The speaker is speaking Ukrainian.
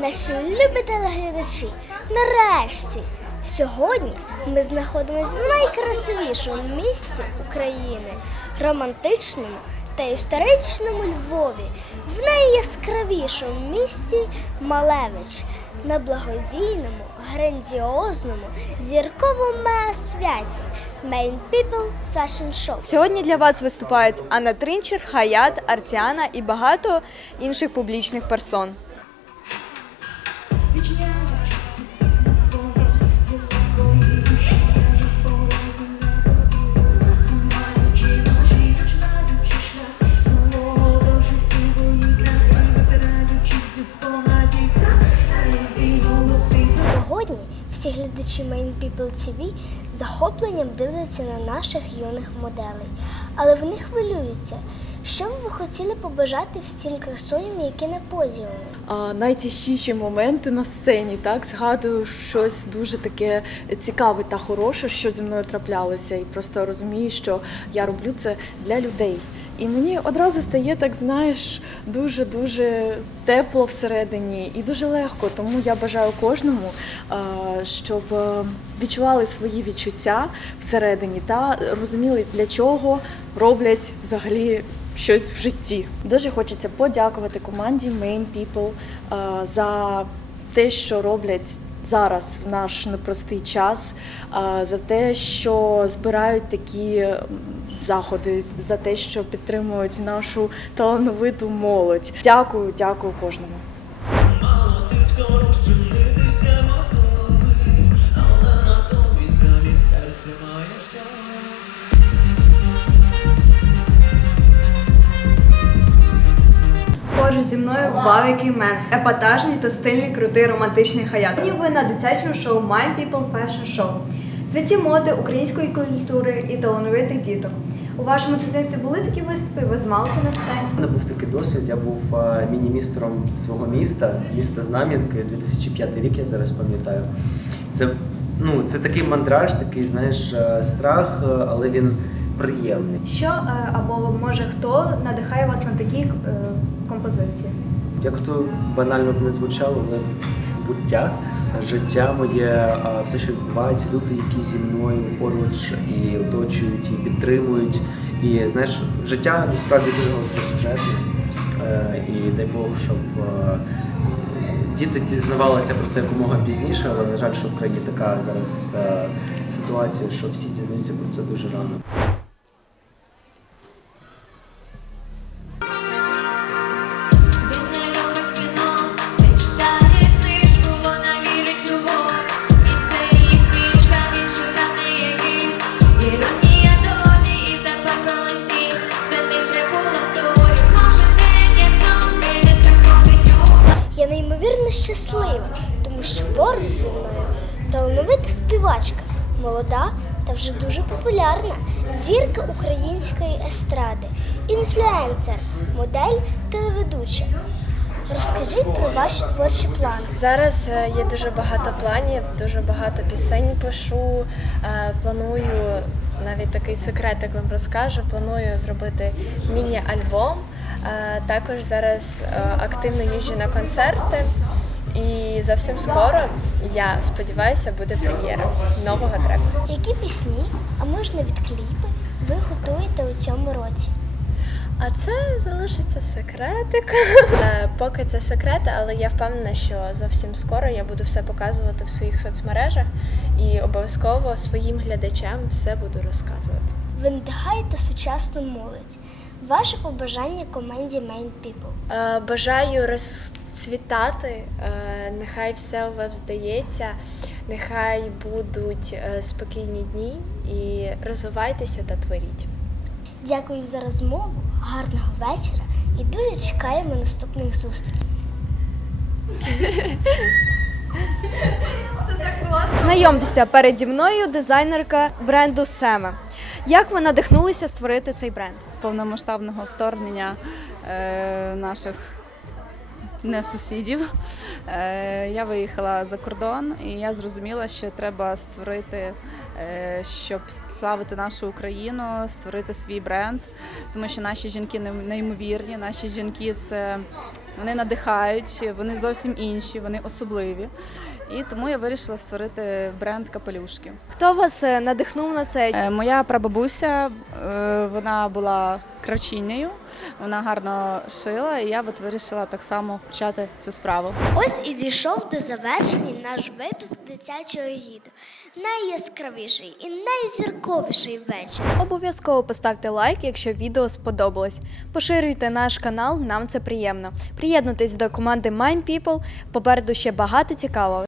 наші любі телеглядачі, нарешті! Сьогодні ми знаходимося в найкрасивішому місці України романтичному та історичному Львові, в найяскравішому місті Малевич на благодійному, грандіозному, зірковому святі Main People Fashion Show. Сьогодні для вас виступають Анна Тринчер, Хаят, Артіана і багато інших публічних персон. Сьогодні всі глядачі Main People TV з захопленням дивляться на наших юних моделей, але вони хвилюються. Що б ви хотіли побажати всім красуням, які на подіумі? А, найтяжчіші моменти на сцені, так згадую щось дуже таке цікаве та хороше, що зі мною траплялося, і просто розумію, що я роблю це для людей. І мені одразу стає так, знаєш, дуже дуже тепло всередині і дуже легко. Тому я бажаю кожному, щоб е, відчували свої відчуття всередині та розуміли, для чого роблять взагалі щось в житті. Дуже хочеться подякувати команді Main People за те, що роблять. Зараз в наш непростий час за те, що збирають такі заходи, за те, що підтримують нашу талановиту молодь. Дякую, дякую кожному. Але на тобі замість серця має Поруч зі мною вау, який мен, епатажний та стильний, крутий романтичний хаят. Сьогодні ви на дитячому шоу My People Fashion Show. Святі моди української культури і талановитих діток. У вашому дитинстві були такі виступи? Ви з малку на сцені? У мене був такий досвід. Я був міні-містером свого міста, міста Знам'янки, 2005 рік, я зараз пам'ятаю. Це, ну, це такий мандраж, такий, знаєш, е, страх, е, але він приємний. Що е, або може хто надихає вас на такі? Як то банально б не звучало, але буття, життя моє, все, що відбувається, люди, які зі мною поруч і оточують, і підтримують. І знаєш, життя насправді дуже гостросюжетне. Е, І дай Бог, щоб е, діти дізнавалися про це якомога пізніше, але на жаль, що в країні така зараз е, ситуація, що всі дізнаються про це дуже рано. Поруч зі мною талановита співачка, молода та вже дуже популярна, зірка української естради, інфлюенсер, модель, телеведуча. Розкажіть про ваші творчі плани. Зараз е, є дуже багато планів, дуже багато пісень пишу. Е, Планую навіть такий секретик вам розкажу. Планую зробити міні-альбом. Е, Також зараз активно їжджу на концерти. І зовсім скоро, я сподіваюся, буде прем'єра нового треку. Які пісні, а можна від кліпи, ви готуєте у цьому році? А це залишиться секретик. Е, Поки це секрет, але я впевнена, що зовсім скоро я буду все показувати в своїх соцмережах і обов'язково своїм глядачам все буду розказувати. Ви надихаєте сучасну молодь. Ваше побажання команді Main People. Е, Бажаю розцвітати, е, нехай все у вас вдається, нехай будуть е, спокійні дні і розвивайтеся та творіть. Дякую за розмову, гарного вечора і дуже чекаємо наступних зустрічей. Знайомтеся переді мною дизайнерка бренду Семе. Як ви надихнулися створити цей бренд? повномасштабного вторгнення е, наших не сусідів. Е, я виїхала за кордон і я зрозуміла, що треба створити, е, щоб славити нашу Україну, створити свій бренд, тому що наші жінки неймовірні, наші жінки це вони надихають, вони зовсім інші, вони особливі. І тому я вирішила створити бренд капелюшків. Хто вас е, надихнув на це? Е, Моя прабабуся, е, вона була кравчинею, вона гарно шила, і я от вирішила так само почати цю справу. Ось і дійшов до завершення наш випуск дитячого гіду. Найяскравіший і найзірковіший вечір. Обов'язково поставте лайк, якщо відео сподобалось. Поширюйте наш канал, нам це приємно. Приєднуйтесь до команди Mime People. Попереду ще багато цікавого.